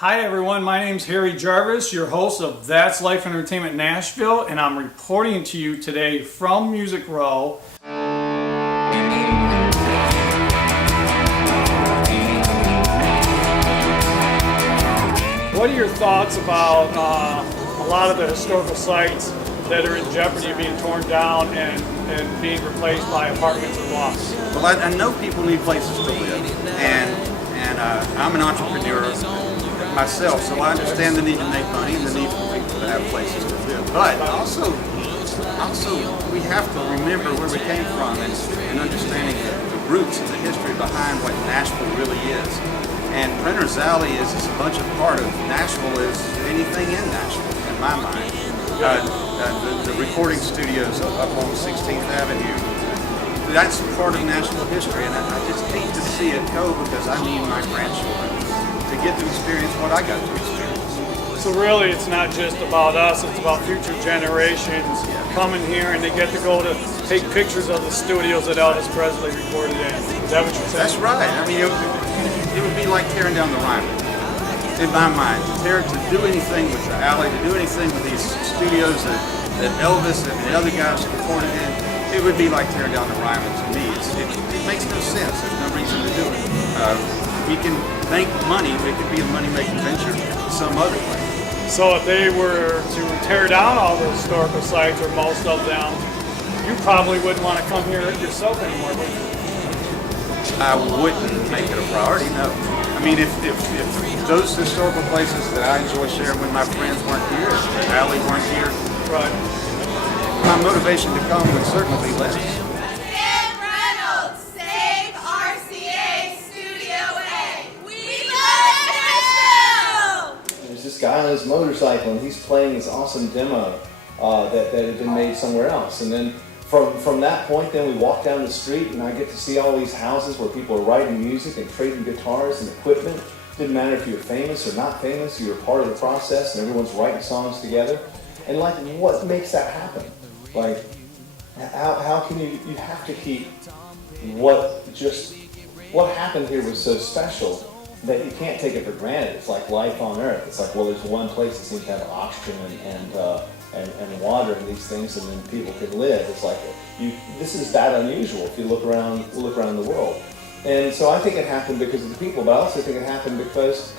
Hi everyone, my name's Harry Jarvis, your host of That's Life Entertainment Nashville, and I'm reporting to you today from Music Row. What are your thoughts about a lot of the historical sites that are in jeopardy of being torn down and being replaced by apartments and lofts? Well, I know people need places to live, and I'm an entrepreneur myself, so I understand the need to make money and the need for people to have places to live. But also we have to remember where we came from and understanding the roots and the history behind what Nashville really is. And Printer's Alley is a bunch of part of Nashville is anything in Nashville, in my mind. The recording studios up on 16th Avenue, that's part of Nashville history, and I just hate to see it go because I need my grandchildren to get to experience what I got to experience. So really it's not just about us, it's about future generations coming here and they get to go to take pictures of the studios that Elvis Presley recorded in. Is that what you're saying? That's right. I mean, it would be like tearing down the Ryman. In my mind, to do anything with the alley, to do anything with these studios that Elvis and the other guys recorded in, it would be like tearing down the Ryman to me. It makes no sense. There's no reason to do it. We can make money. It could be a money-making venture some other way. So if they were to tear down all the historical sites, or most of them, you probably wouldn't want to come here yourself anymore, would you? I wouldn't make it a priority, no. I mean, if those historical places that I enjoy sharing with my friends weren't here, if the alley weren't here, right, my motivation to come would certainly be less. Save RCA Studio A. We love Nashville! There's this guy on his motorcycle and he's playing this awesome demo that had been made somewhere else. And then from that point, then we walk down the street and I get to see all these houses where people are writing music and trading guitars and equipment. Didn't matter if you were famous or not famous, you were part of the process and everyone's writing songs together. And like, what makes that happen? Like, how can you have to keep what happened here was so special that you can't take it for granted. It's like life on earth. It's like, well, there's one place that seems to have oxygen and water and these things, and then people can live. It's like, this is that unusual if you look around the world. And so I think it happened because of the people, but I also think it happened because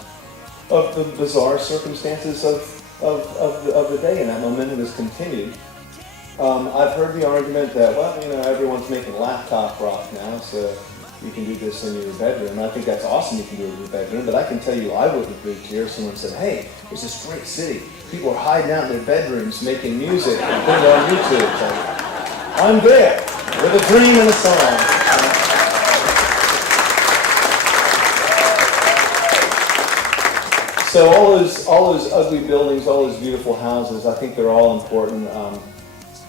of the bizarre circumstances of the day, and that momentum has continued. I've heard the argument that, well, everyone's making laptop rock now, so you can do this in your bedroom. And I think that's awesome you can do it in your bedroom, but I can tell you I wouldn't have moved here if someone said, hey, there's this great city. People are hiding out in their bedrooms making music and putting it on YouTube. Like, I'm there with a dream and a song. So all those ugly buildings, all those beautiful houses, I think they're all important.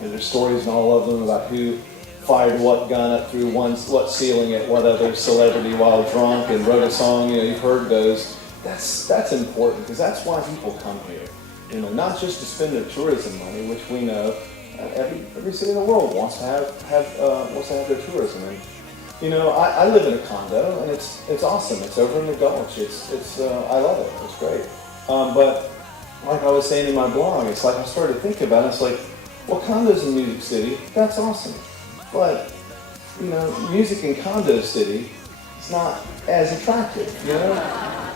There's stories in all of them about who fired what gun up through what ceiling at what other celebrity while drunk and wrote a song. You've heard those. That's important because that's why people come here. Not just to spend their tourism money, which we know every city in the world wants to have their tourism. And I live in a condo and it's awesome. It's over in the Gulch. I love it. It's great. But like I was saying in my blog, it's like I started thinking about it. It's like, well, condos in Music City, that's awesome. But, music in Condo City is not as attractive,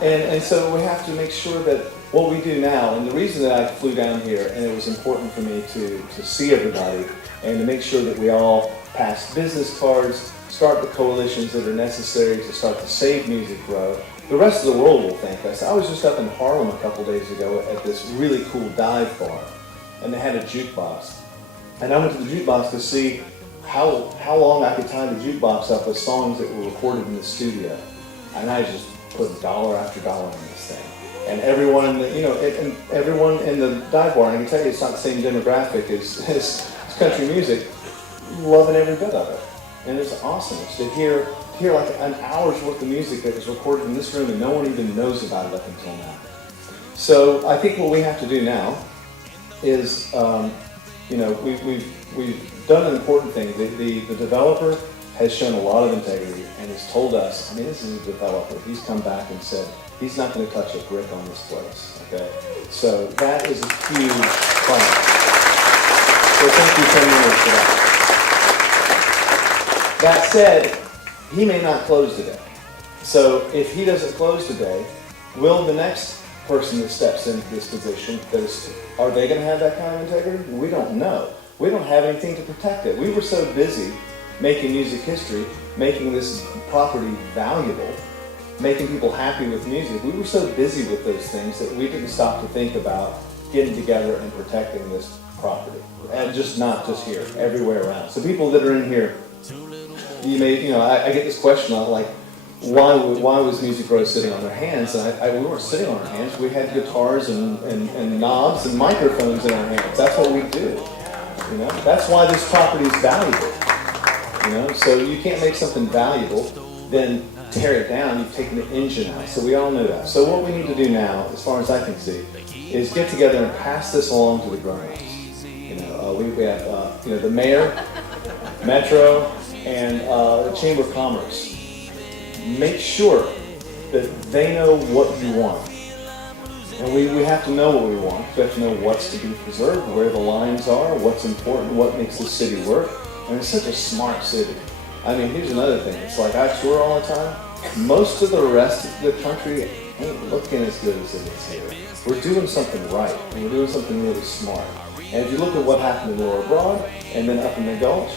And so we have to make sure that what we do now, and the reason that I flew down here, and it was important for me to see everybody, and to make sure that we all pass business cards, start the coalitions that are necessary to start to save Music Row. The rest of the world will thank us. I was just up in Harlem a couple days ago at this really cool dive bar, and they had a jukebox. And I went to the jukebox to see how long I could tie the jukebox up with songs that were recorded in the studio. And I just put dollar after dollar in this thing. And everyone in everyone in the dive bar, and I can tell you it's not the same demographic as country music, loving every bit of it. And it's awesome. It's to hear like an hour's worth of music that was recorded in this room and no one even knows about it up until now. So I think what we have to do now is, we've done an important thing. The developer has shown a lot of integrity and has told us, this is a developer, he's come back and said, he's not going to touch a brick on this place, okay? So that is a huge plan. So thank you so much for that. That said, he may not close today. So if he doesn't close today, will the next person that steps into this position, are they going to have that kind of integrity? We don't know. We don't have anything to protect it. We were so busy making music history, making this property valuable, making people happy with music. We were so busy with those things that we didn't stop to think about getting together and protecting this property. And not just here, everywhere around. So people that are in here, I get this question on like, why was Music Row sitting on their hands? And we weren't sitting on our hands. We had guitars and knobs and microphones in our hands. That's what we do. That's why this property is valuable. So you can't make something valuable, then tear it down. You've taken the engine out. So we all know that. So what we need to do now, as far as I can see, is get together and pass this along to the grown-ups. We have the mayor, Metro, and the Chamber of Commerce. Make sure that they know what you want. And we have to know what we want. We have to know what's to be preserved, where the lines are, what's important, what makes the city work. And it's such a smart city. I mean, here's another thing. It's like I tour all the time. Most of the rest of the country ain't looking as good as it is here. We're doing something right, and we're doing something really smart. And if you look at what happened in Lower Broad, and then up in the Gulch,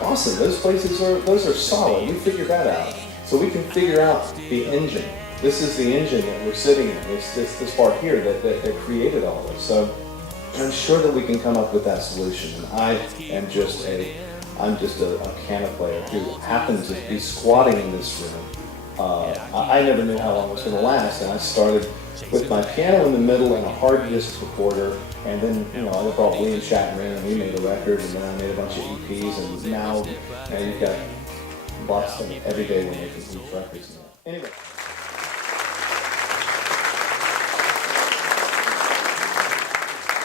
awesome. Those are solid. We figured that out. So we can figure out the engine. This is the engine that we're sitting in. It's this part here that created all this. So I'm sure that we can come up with that solution. And I'm just a piano player who happens to be squatting in this room. I never knew how long it was going to last, and I started with my piano in the middle and a hard disk recorder, and then I brought William Shatner in, and we made a record, and then I made a bunch of EPs, and now you've got lots of them every day we're making huge records. Anyway.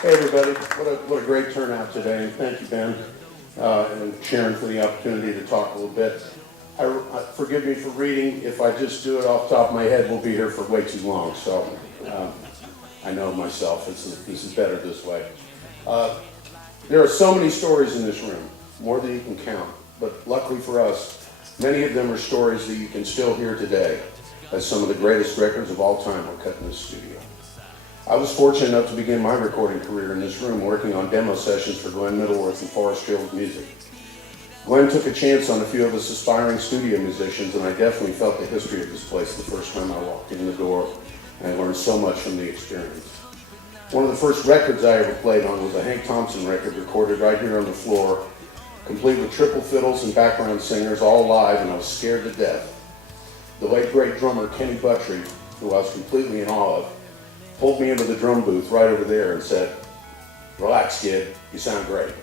Hey everybody, what a great turnout today, and thank you Ben and Sharon for the opportunity to talk a little bit. Forgive me for reading. If I just do it off the top of my head, we'll be here for way too long, so I know myself, this is better this way. There are so many stories in this room, more than you can count, but luckily for us, many of them are stories that you can still hear today, as some of the greatest records of all time were cut in this studio. I was fortunate enough to begin my recording career in this room working on demo sessions for Glenn Middleworth and Forrest Field's music. Glenn took a chance on a few of us aspiring studio musicians, and I definitely felt the history of this place the first time I walked in the door, and I learned so much from the experience. One of the first records I ever played on was a Hank Thompson record recorded right here on the floor, complete with triple fiddles and background singers, all live, and I was scared to death. The late great drummer Kenny Buttry, who I was completely in awe of, pulled me into the drum booth right over there and said, "Relax, kid, you sound great."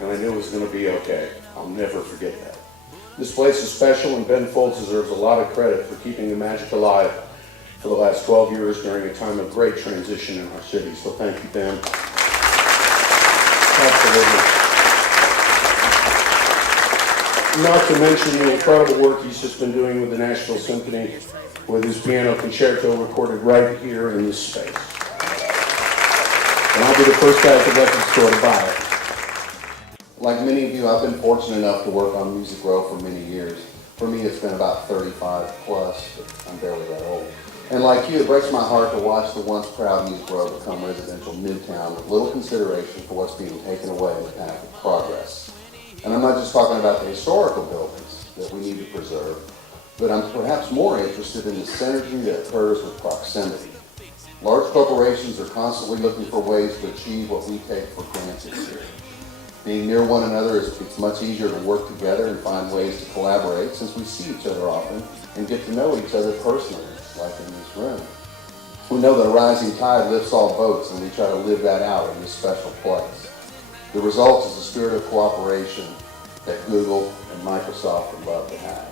And I knew it was going to be okay. I'll never forget that. This place is special, and Ben Folds deserves a lot of credit for keeping the magic alive for the last 12 years during a time of great transition in our city. So thank you, Ben. Absolutely. Not to mention the incredible work he's just been doing with the Nashville Symphony with his piano concerto recorded right here in this space. And I'll be the first guy at the record store to buy it. Like many of you, I've been fortunate enough to work on Music Row for many years. For me, it's been about 35 plus, but I'm barely that old. And like you, it breaks my heart to watch the once proud Music Row become residential midtown with little consideration for what's being taken away in the path of progress. And I'm not just talking about the historical buildings that we need to preserve, but I'm perhaps more interested in the synergy that occurs with proximity. Large corporations are constantly looking for ways to achieve what we take for granted here. Being near one another, it's much easier to work together and find ways to collaborate since we see each other often and get to know each other personally, like in this room. We know that a rising tide lifts all boats, and we try to live that out in this special place. The result is a spirit of cooperation that Google and Microsoft would love to have.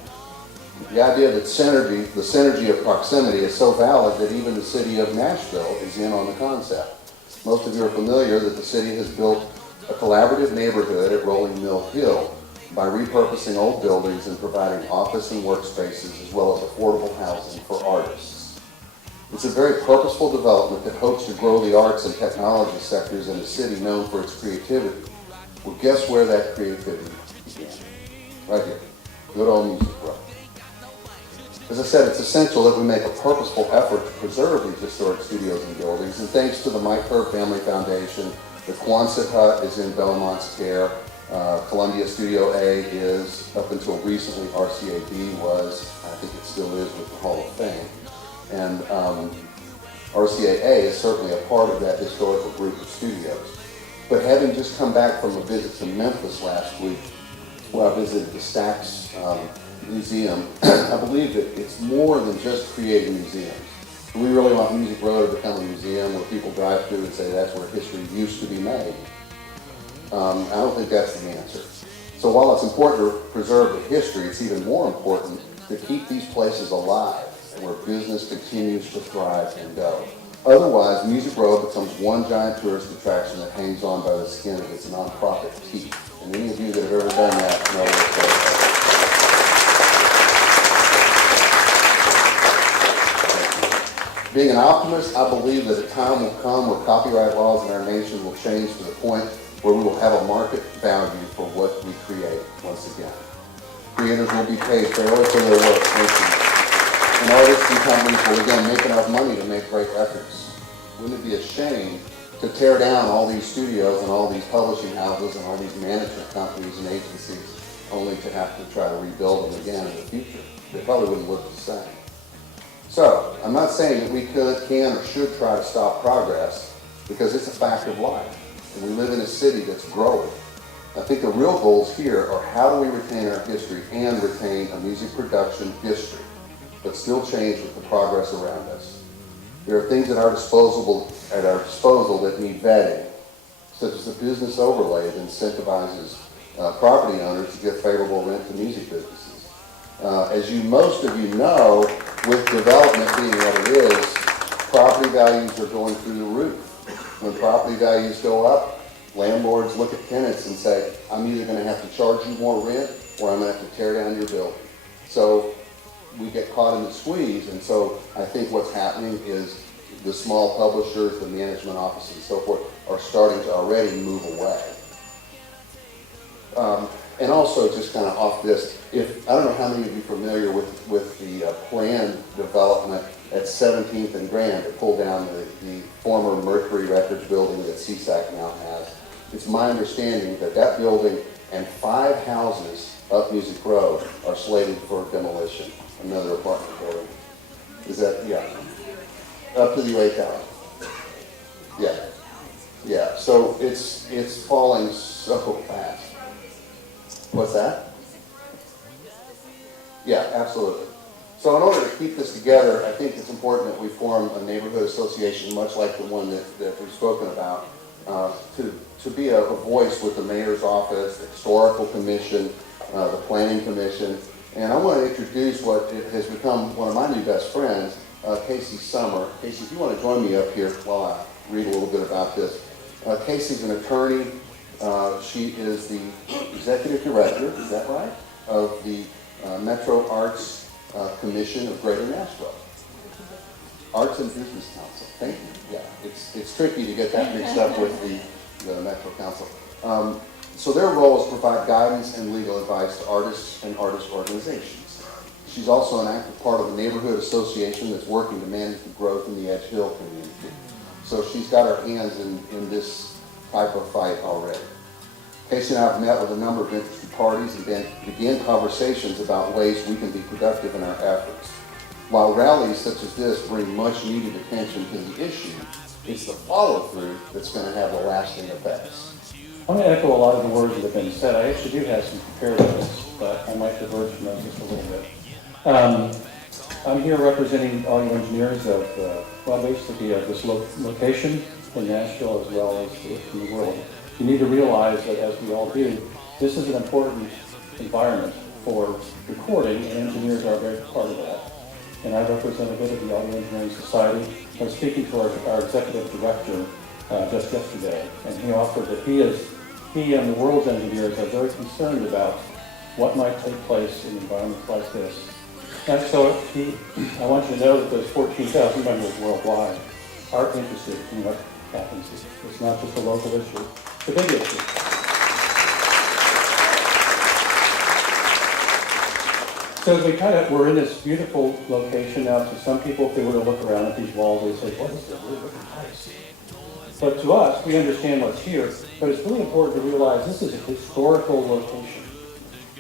The idea that the synergy of proximity is so valid that even the city of Nashville is in on the concept. Most of you are familiar that the city has built a collaborative neighborhood at Rolling Mill Hill by repurposing old buildings and providing office and workspaces as well as affordable housing for artists. It's a very purposeful development that hopes to grow the arts and technology sectors in a city known for its creativity. Well, guess where that creativity began? Right here. Good old Music Row. As I said, it's essential that we make a purposeful effort to preserve these historic studios and buildings, and thanks to the Mike Kerr Family Foundation, the Quonset Hut is in Belmont's care. Columbia Studio A is, up until recently, RCA B was, I think it still is with the Hall of Fame. And RCA A is certainly a part of that historical group of studios. But having just come back from a visit to Memphis last week, where I visited the Stax Museum, I believe that it's more than just creating museums. We really want Music Row to become a museum where people drive through and say that's where history used to be made. I don't think that's the answer. So while it's important to preserve the history, it's even more important to keep these places alive where business continues to thrive and go. Otherwise, Music Row becomes one giant tourist attraction that hangs on by the skin of its nonprofit teeth. And any of you that have ever done that know what's going on. Being an optimist, I believe that a time will come where copyright laws in our nation will change to the point where we will have a market value for what we create once again. Creators will be paid fairly for their work, and artists and companies will again make enough money to make great records. Wouldn't it be a shame to tear down all these studios and all these publishing houses and all these management companies and agencies only to have to try to rebuild them again in the future? They probably wouldn't look the same. So, I'm not saying that we can or should try to stop progress, because it's a fact of life. And we live in a city that's growing. I think the real goals here are how do we retain our history and retain a music production history, but still change with the progress around us. There are things at our disposal that need vetting, such as the business overlay that incentivizes property owners to give favorable rent to music businesses. As most of you know, with development being what it is, property values are going through the roof. When property values go up, landlords look at tenants and say, I'm either going to have to charge you more rent or I'm going to have to tear down your building. So we get caught in the squeeze, and so I think what's happening is the small publishers, the management offices and so forth are starting to already move away. And also, just kind of off this, I don't know how many of you are familiar with the planned development at 17th and Grand to pull down the former Mercury Records building that CSAC now has. It's my understanding that that building and 5 houses up Music Row are slated for demolition, another apartment building. Is that, yeah, up to the UA Tower. Yeah, yeah, so it's falling so fast. What's that? Yeah, absolutely. So in order to keep this together, I think it's important that we form a neighborhood association, much like the one that we've spoken about, to be a voice with the mayor's office, the historical commission, the planning commission. And I want to introduce what has become one of my new best friends, Casey Summer. Casey, if you want to join me up here while I read a little bit about this. Casey's an attorney. She is the executive director, is that right, of the Metro Arts Commission of Greater Nashville. Arts and Business Council, thank you. Yeah, it's tricky to get that mixed up with the Metro Council. So their role is to provide guidance and legal advice to artists and artist organizations. She's also an active part of the neighborhood association that's working to manage the growth in the Edge Hill community. So she's got her hands in this type of fight already. Casey and I have met with a number of interested parties and began conversations about ways we can be productive in our efforts. While rallies such as this bring much needed attention to the issue, it's the follow-through that's going to have the lasting effects. I'm going to echo a lot of the words that have been said. I actually do have some prepared notes, but I might diverge from those just a little bit. I'm here representing audio engineers of, basically this location in Nashville as well as in the world. You need to realize that, as we all do, this is an important environment for recording, and engineers are a very part of that. And I represent a bit of the Audio Engineering Society. I was speaking to our executive director just yesterday, and he offered that he and the world's engineers are very concerned about what might take place in environments like this And so I want you to know that those 14,000 members worldwide are interested in what happens. It's not just a local issue, it's a big issue. So as we're in this beautiful location now, to some people, if they were to look around at these walls, they say, what is this really looking nice? But to us, we understand what's here, but it's really important to realize this is a historical location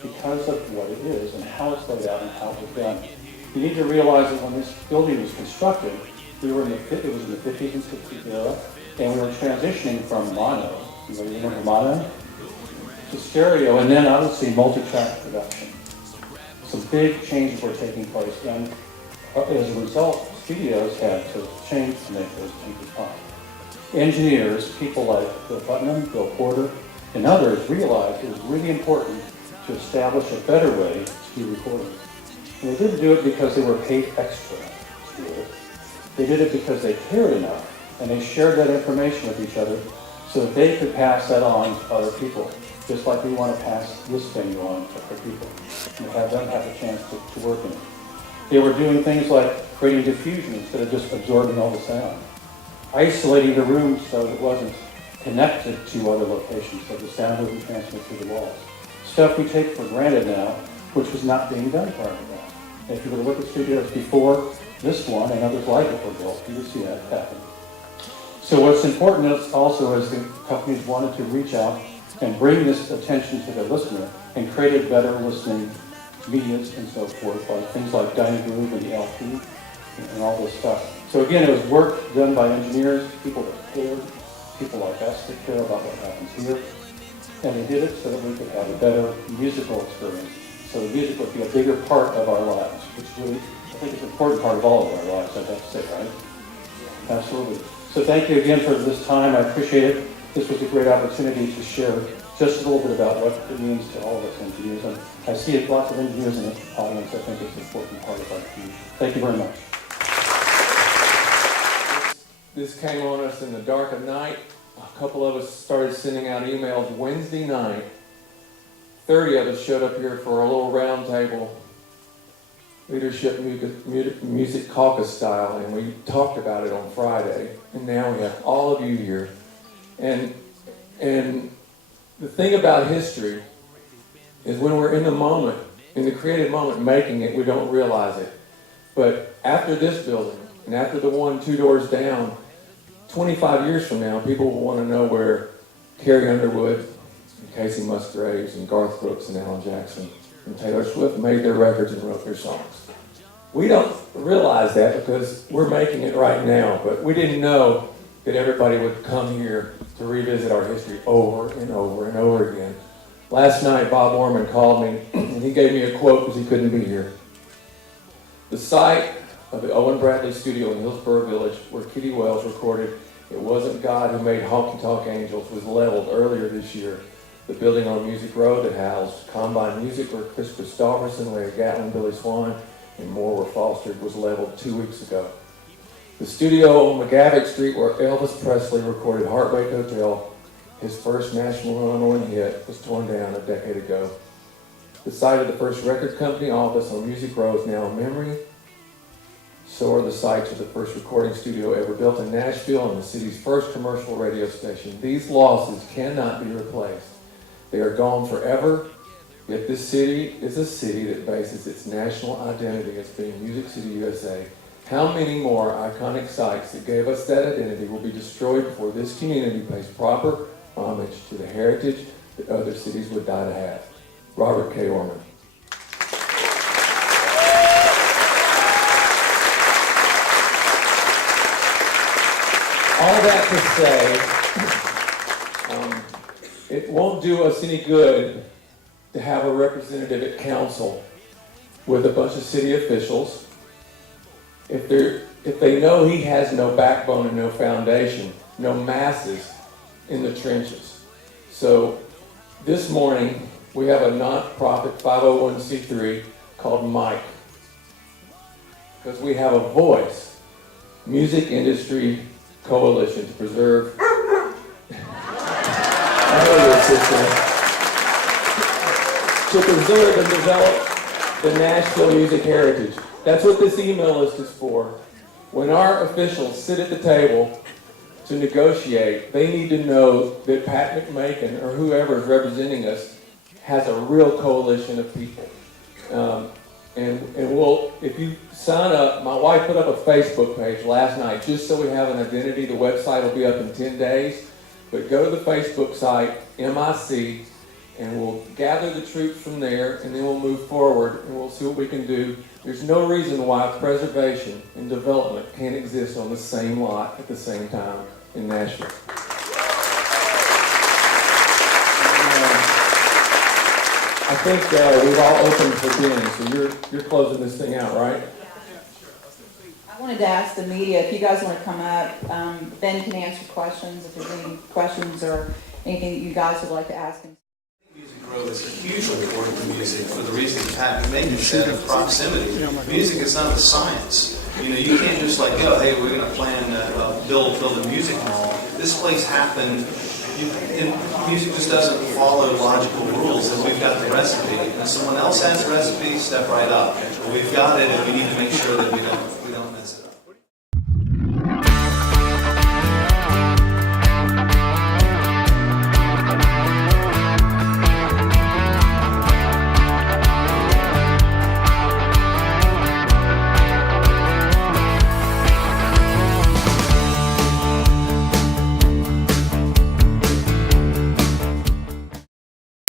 because of what it is and how it's laid out and how it was done. You need to realize that when this building was constructed, it was in the 50s and 60s era, and we were transitioning from mono, you remember mono, to stereo, and then obviously multi-track production. Some big changes were taking place, and as a result, studios had to change to make those changes possible. Engineers, people like Bill Putnam, Bill Porter, and others realized it was really important to establish a better way to do recording. And they didn't do it because they were paid extra to do it. They did it because they cared enough, and they shared that information with each other so that they could pass that on to other people, just like we want to pass this venue on to other people and have them have a chance to work in it. They were doing things like creating diffusion instead of just absorbing all the sound, isolating the room so that it wasn't connected to other locations, so the sound wouldn't transmit through the walls. Stuff we take for granted now, which was not being done prior to that. And if you were to look at studios before this one and others like it were built, you would see that happen. So what's important also is the companies wanted to reach out and bring this attention to their listener and created better listening medias and so forth, like things like Dynagroove and the LP and all this stuff. So again, it was work done by engineers, people that cared, people like us that care about what happens here. And they did it so that we could have a better musical experience. So the music would be a bigger part of our lives, which really, I think it's an important part of all of our lives, I'd have to say, right? Absolutely. So thank you again for this time. I appreciate it. This was a great opportunity to share just a little bit about what it means to all of us engineers. And I see lots of engineers in the audience. I think it's an important part of our community. Thank you very much. This came on us in the dark of night. A couple of us started sending out emails Wednesday night. 30 of us showed up here for a little round table, leadership music caucus style, and we talked about it on Friday. And now we have all of you here. And the thing about history is when we're in the moment, in the creative moment making it, we don't realize it. But after this building, and after the one 2 doors down, 25 years from now, people will want to know where Carrie Underwood, and Casey Musgraves, and Garth Brooks, and Alan Jackson, and Taylor Swift made their records and wrote their songs. We don't realize that because we're making it right now, but we didn't know that everybody would come here to revisit our history over and over and over again. Last night, Bob Orman called me, and he gave me a quote because he couldn't be here. The site of the Owen Bradley studio in Hillsborough Village, where Kitty Wells recorded It Wasn't God Who Made Honky Tonk Angels, was leveled earlier this year. The building on Music Road that housed Combine Music, where Chris Christopherson, Larry Gatlin, Billy Swan, and more were fostered, was leveled 2 weeks ago. The studio on McGavick Street, where Elvis Presley recorded Heartbreak Hotel, his first national number-one hit, was torn down a decade ago. The site of the first record company office on Music Row is now a memory. So are the sites of the first recording studio ever built in Nashville and the city's first commercial radio station. These losses cannot be replaced. They are gone forever, yet this city is a city that bases its national identity as being Music City, USA. How many more iconic sites that gave us that identity will be destroyed before this community pays proper homage to the heritage that other cities would die to have? Robert K. Orman. All that to say, it won't do us any good to have a representative at council with a bunch of city officials if they know he has no backbone and no foundation, no masses in the trenches. So this morning, we have a nonprofit 501c3 called Mike, because we have a voice, Music Industry Coalition to preserve and develop the Nashville music heritage. That's what this email list is for. When our officials sit at the table to negotiate, they need to know that Pat McMakin or whoever is representing us has a real coalition of people. And we'll, if you sign up, my wife put up a Facebook page last night just so we have an identity. The website will be up in 10 days. But go to the Facebook site, MIC, and we'll gather the troops from there, and then we'll move forward, and we'll see what we can do. There's no reason why preservation and development can't exist on the same lot at the same time in Nashville. I think we've all opened for dinner, so you're closing this thing out, right? I wanted to ask the media, if you guys want to come up, Ben can answer questions, if there's any questions or anything that you guys would like to ask him. Music growth is hugely important to music for the reason that Pat McMakin said of proximity. Music is not a science. You know, you can't just like go, hey, we're going to plan build a music hall. This place happened. Music just doesn't follow logical rules, and we've got the recipe. And if someone else has the recipe, step right up. We've got it, and we need to make sure that we don't